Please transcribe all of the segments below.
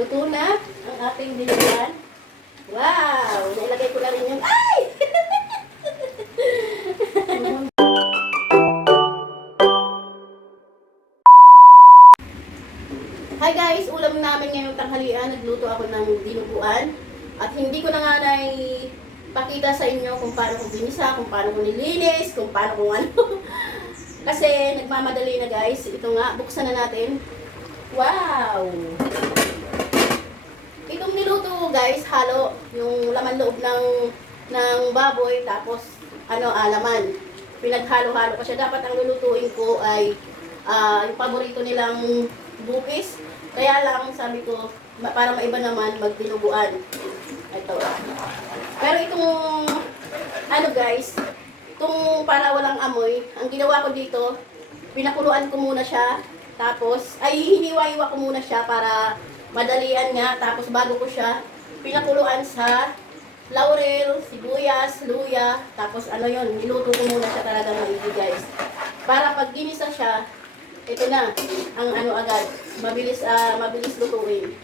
Luto na ang ating dinuguan. Wow! Nailagay ko na rin yung... Ay! Hi guys! Ulam namin ngayong tanghalian. Nagluto ako ng dinuguan. At hindi ko na nga pakita sa inyo kung paano ko binisa, kung paano ko nilinis, kung paano kung ano. Kasi nagmamadali na guys. Ito nga, buksan na natin. Wow! Itong niluto ko guys, halo. Yung laman loob ng baboy, tapos laman. Pinaghalo-halo ko siya. Dapat ang lulutuin ko ay yung paborito nilang bukis. Kaya lang sabi ko, para maiba naman, magdinuguan. Ito. Pero itong, guys, itong para walang amoy, ang ginawa ko dito, pinakuluan ko muna siya. Tapos, hiniwa-hiwa ko muna siya para madalian nga. Tapos bago ko siya pinakuluan sa laurel, sibuyas, luya. Tapos niluto ko muna siya talaga maigi guys. Para pag ginisa siya, ito na, ang agad. Mabilis lutuin.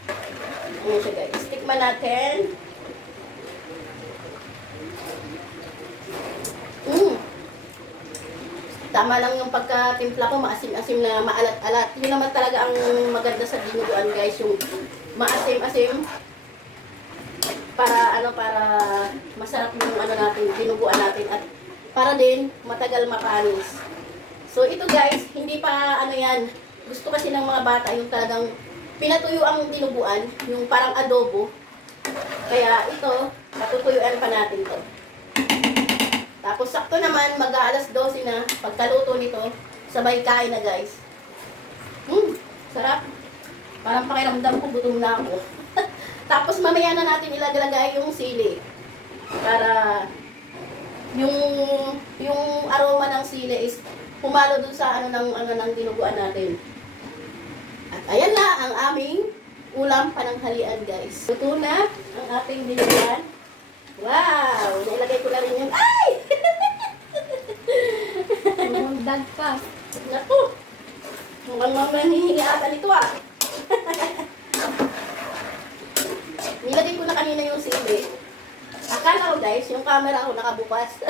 Ayan siya guys. Tikman natin. Tama lang yung pagkatimpla ko, maasim-asim na maalat-alat. Yun naman talaga ang maganda sa dinuguan guys, yung maasim-asim. Para masarap yung natin, dinuguan natin. At para din, matagal mapanis. So ito guys, hindi pa yan. Gusto kasi ng mga bata yung talagang pinatuyo ang dinuguan, yung parang adobo. Kaya ito, patutuyuan pa natin to. Tapos sakto naman, mag-aalas 12 na, pagkaluto nito, sabay kain na guys. Sarap. Parang pakiramdam ko, gutom na ako. Tapos mamaya na natin ilagay yung sili. Para yung aroma ng sili is pumalo dun sa ng dinuguan natin. At ayan na ang aming ulam pananghalian guys. Luto na ang ating dinuguan. Wow! Nailagay ko na rin yung... Ay! Dagpas. Naku! Mukhang mamahihingi ata nito ah. Nilagay ko na kanina yung sili. Akala ko guys, yung camera ko nakabukas.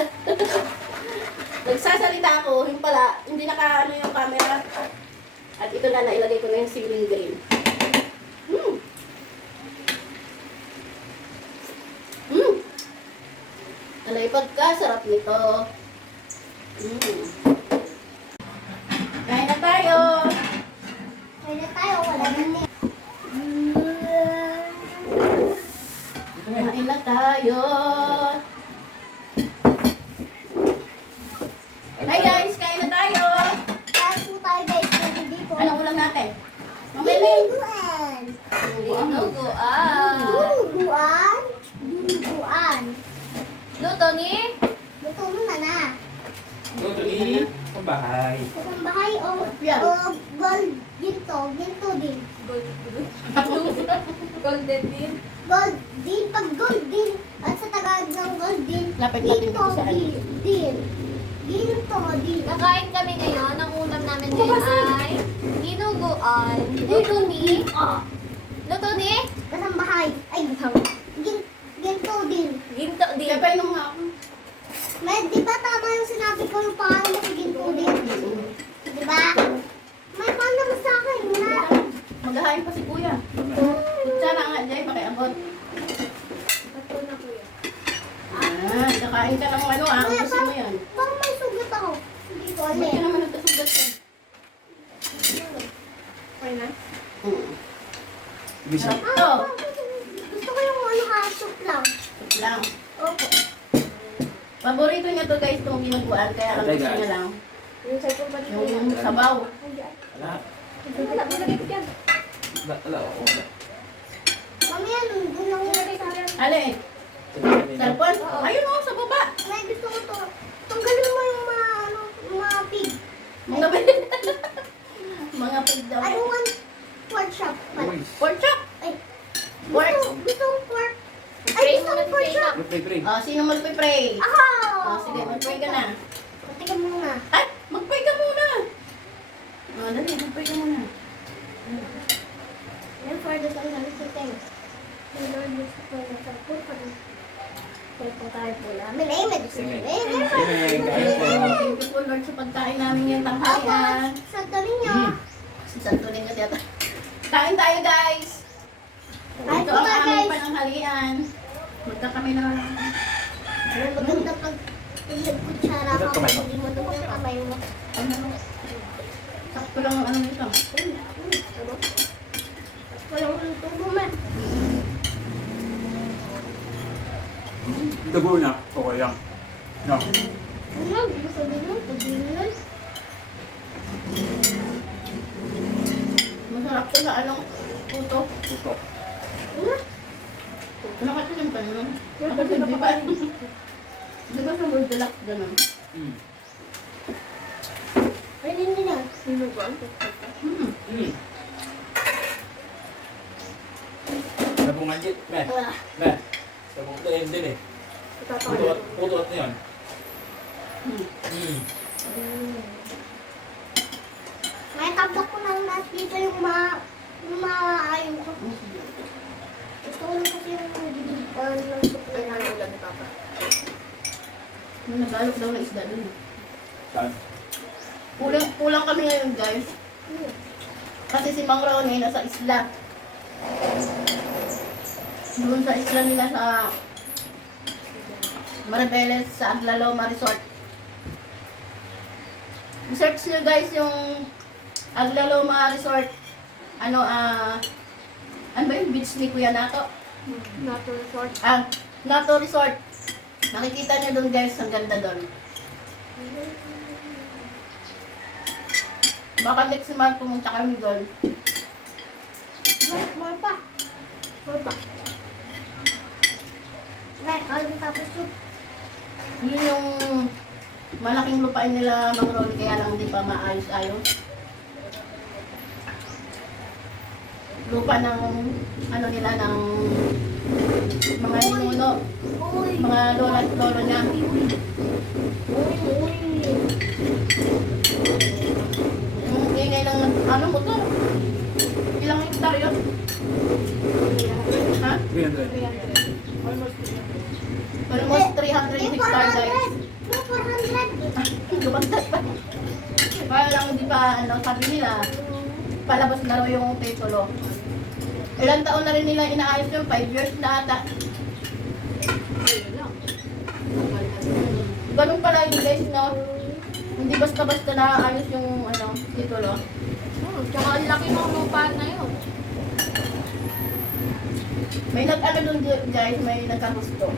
Nagsasalita ako, yung pala, hindi yung camera. At ito na, nailagay ko na yung siling green. Alay, pagkasarap nito. Kain na tayo! Kain na tayo, wala na. Kain na tayo! Hi guys, kain na tayo! Kain po tayo guys, hindi po. Anong ulam natin? Mamiling! Dinuguan. Dinuguan! Dinuguan. Dinuguan. Luto ni? Luto mo na. Luto ni pambahay. Isang bahay o Yan. gold. Ginto din. Golden din. Gold din. Pag gold din. At sa Tagalog ng gold din. Lapit natin dito sa din. Ginto din. Nakain kami ngayon. Ang ulam namin ngayon ay dinuguan. Luto ni? Luto ni? Isang bahay. Ay, ginto din. Ginto din. Kaya painom nga ako. May, di ba tama yung sinabi ko yung parang ginto din? Di ba? May pan naman sa akin. Maghahain pa si kuya. Sana nga, Jay, pakiabot. Ito na kuya. Kakain ka ng gusto mo yan. Parang may sugat ako. Hindi ko Ba't ka alam. naman nagkasugat ka? Okay na? Bisa. Ito. Gusto ko yung soup lang. Ito lang. Opo. Paborito niya to guys, itong dinuguan. Kaya ang gusto niya lang, Yung cellphone pa dito. yung sabaw. Wala. Wala, nilagay ko dyan. Wala. Oo. Mamaya nung gulang mo rin sa Ale, cellphone? Ayun o, sa baba. may gusto ko to. Tanggalin mo yung mga pig. Mga mga pig daw. I don't want pork chop. Uy. Pork chop. Ay, Pork. gusto ko pork. Pray Ay, gusto muna ko si pork Zayna. chop. Pray. Sino magpipray? Ako! Sige, mag-pray ka na. Teka muna. Ay, mag-pray ka muna. Dali, mag-pray ka muna. Yan, for the thing. The Lord is for the food for the tayo po namin. Amen. Sige. Amen. Amen. Kaya po. Thank you po Lord sa pagkain namin ngayong tanghalian. Santo ninyo. Si Santo Niño yata. Kain tayo guys! Kain Ito po ang tayo, aming guys. pananghalian. Magka kami na... Maganda pag kutsara ka, Kamay mo. hindi mo naman kamay mo. Sakto lang ang ano nito. Walang luto mo man. Dugo na. Okay lang. No. Ano? Gusto din mo? Pagbilan. Masarap ko na anong puto. Puto. Ano? Ano kasi yung panon? Ako di ba? Di ba sa World Deluxe ganun? Mm. Ay, hindi na. Hmm. Mm. Nabungan din. Be. Wala. Be. Nabungan din eh. Puto. Puto at na yun. Mm. May tablak ko lang lahat dito yung maayon ko. Gusto ko lang kasi yung ng supply na ulan ni Papa. May nagalok daw na isda dun. Saan? Kulang kami ngayon guys. Kasi si Mang Ronnie nasa isla. Doon sa isla nila sa Maribeles sa Aglaloma Resort. I-search nyo guys yung Aglaloma Resort. Ano ba yung beach ni Kuya Nato? Nato resort. Nato Resort. Nakikita nyo doon guys, ang ganda doon. Baka next month pumunta kami doon. More pa. More pa. May, alam mo tapos yung Yun yung malaking lupain nila Mang Ronnie, kaya lang hindi pa maayos-ayos. Lupa ng ano nila ng mga ninuno, uy. mga lola at lolo niya. Uy. Yung ingay ng ano mo to? Ilang hektar yun? Ha? 300. Almost 300 hectare guys. No, 400. Lumagdag pa. Kaya lang hindi pa ano, sabi nila, palabas na raw yung titulo. Ilang taon na rin nila inaayos yung 5 years na ata. Ganun pala yun guys, no? Hindi basta-basta naayos yung ano, titulo. Tsaka ang laki ng lupa na yun. May nag-ano dun guys, may nagkagusto.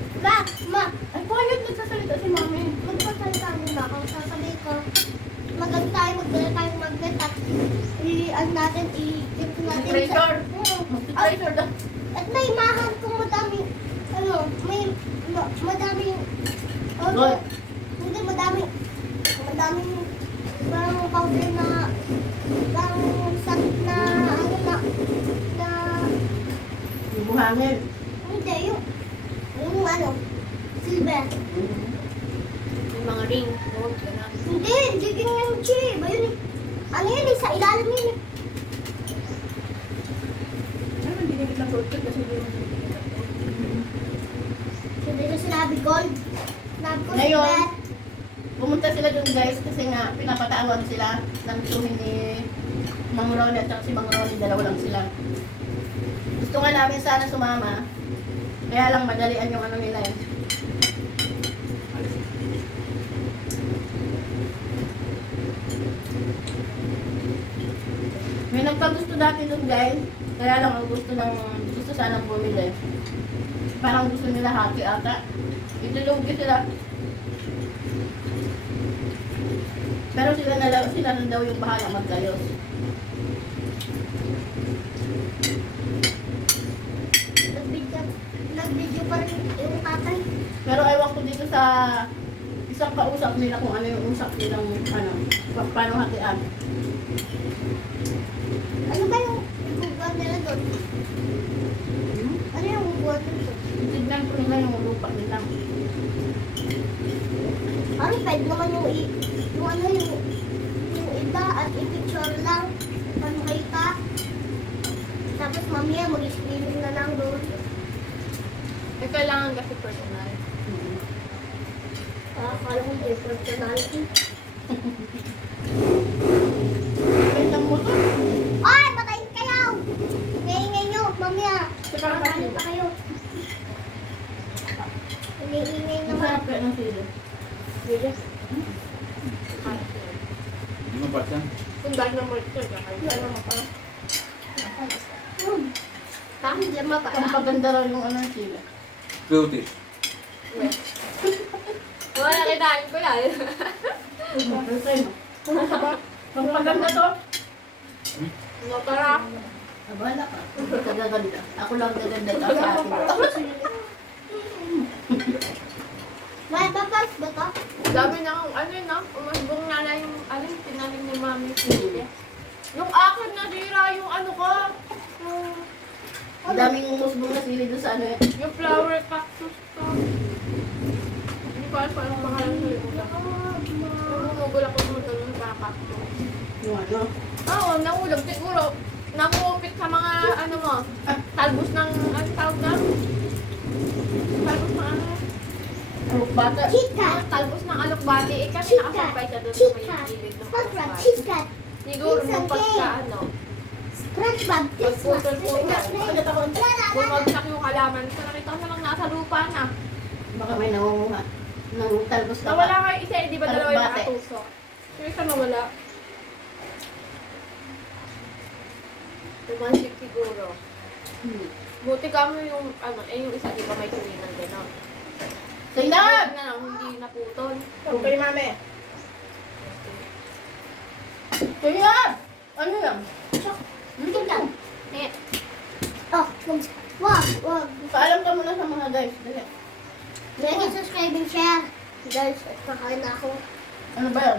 Ma, Ay, quiet, nagsasalita si mami. magpasalita mo ba? Kung sasabihin ko, magdala tayo magnet at i-ano natin, i-tip natin sa... Treasure. Oo. Treasure daw. At may mahal kung madaming, may madaming, Gold. hindi madaming parang powder na, parang sakit na, na, Yung buhangin. hindi, yung silver. Yung mga ring, gold, gano'n. Hindi ganyan yung chi, ba yun eh. Ano yun eh, sa ilalim yun eh. Ano, hindi nila lang gold kasi hindi mo Hindi na sinabi gold. Sinabi ko Ngayon, silver. pumunta sila dun guys kasi nga pinapatawan sila ng tuhin ni Mang Ronnie at si Mang Ronnie, dalawa lang sila. Gusto nga namin sana sumama. Kaya lang madalian yung ano nila eh. May nagpagusto dati dun guys. Kaya lang ang gusto sana bumili. Parang gusto nila hati ata. Itulugi sila. Pero sila na daw yung bahala magkayos. Nag-video pa rin yung tatay. Pero ewan ko dito sa isang kausap nila kung ano yung usap nilang ano, paano hatian. Ano ba yung buwan nila doon? Ano yung buwan nila doon? Tignan ko nila yung lupa nila. Ano pwede naman yung yung iba at i-picture lang. Panuhay ka. Tapos mamaya May kailangan kasi personal. Akala ko hindi personality. Wait lang mo to. Ay, patayin kayo! Ingay-ingay nyo, mamaya. Saka Ano pa kayo? Ingay-ingay Ang naman. sarap kaya ng sili. Hindi mo pa yan. Kung dahil na mo ito, ano mo pa? Hindi Ang paganda raw yung ano ng sili. Cuties. Wala, kitain ko yan. First time. Ang paganda to. Masarap. Abala ka. Kagaganda. Ako lang gaganda ito sa akin. May papas ba to? Dami na ano yun, no? Umasbong na na yung, ano yung tinanim ni Mami Sili. Yung akin nadira, yung ano ko, yung, Ang daming umusbong na sili doon sa ano eh. yung flower cactus ko. Hindi ko alam kung anong pangalan ko yung ulam. Namumugol ako sa mga yung cactus. Yung ano. Oo, nahulog. Siguro, nakupit sa mga, ano mo, talbos ng, ano tawag na? Talbos ng ano? Bata. Chika! Talbos ng alokbati. Eh, kasi Chika! nakasabay ka doon sa Chika! may gilid ng Pagka, alokbati. chika! Siguro, Minsan nung pagka, gay. ano, SpongeBob, this one. pagputol-putol. Bumagsak yung halaman ko. Nakita ko namang nasa lupa na. Baka may nangunguha. Nang talbos na Nawala nga yung isa, eh, di ba dalawa yung Alokbate. nakatusok? Yung isa nawala. Tumansik siguro. Buti kamo yung, ano, eh yung isa, di ba may tuwinan gano'n? Zainab! Na lang, hindi naputol. Okay, mami. Zainab! Ano yan? Dito lang. Eh, Oh, wag, wag. Paalam ka muna sa mga guys. Dali. Like and subscribe and share. Guys, kakain na ako. Ano ba yan?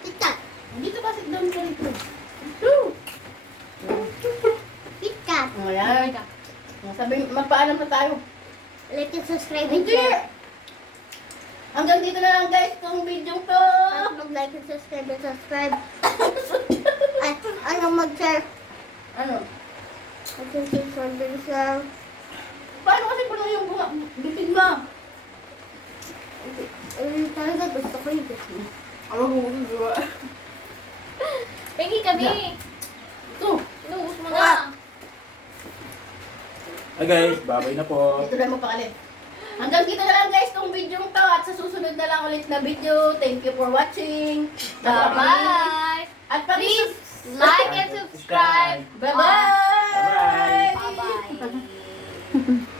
KitKat. Dito ba sit down ka rito? KitKat. O yan. Sabi, magpaalam na tayo. Like and subscribe and Hindi! share. Hanggang dito na lang guys itong video to. At mag-like and subscribe and subscribe. Ay, ano mag-share? Ano? Like and subscribe and share. Paano kasi puno yung bunga? Bibig mo. Ay, talaga gusto ko yun. ako gumagawa. Pengi kami. Ito. Inuus mo na. Hi guys, babay na po. Ito na mo pakali. Hanggang dito na lang guys itong video to. At sa susunod na lang ulit na video. Thank you for watching. Bye-bye. At please, Like and subscribe. bye-bye. Bye-bye.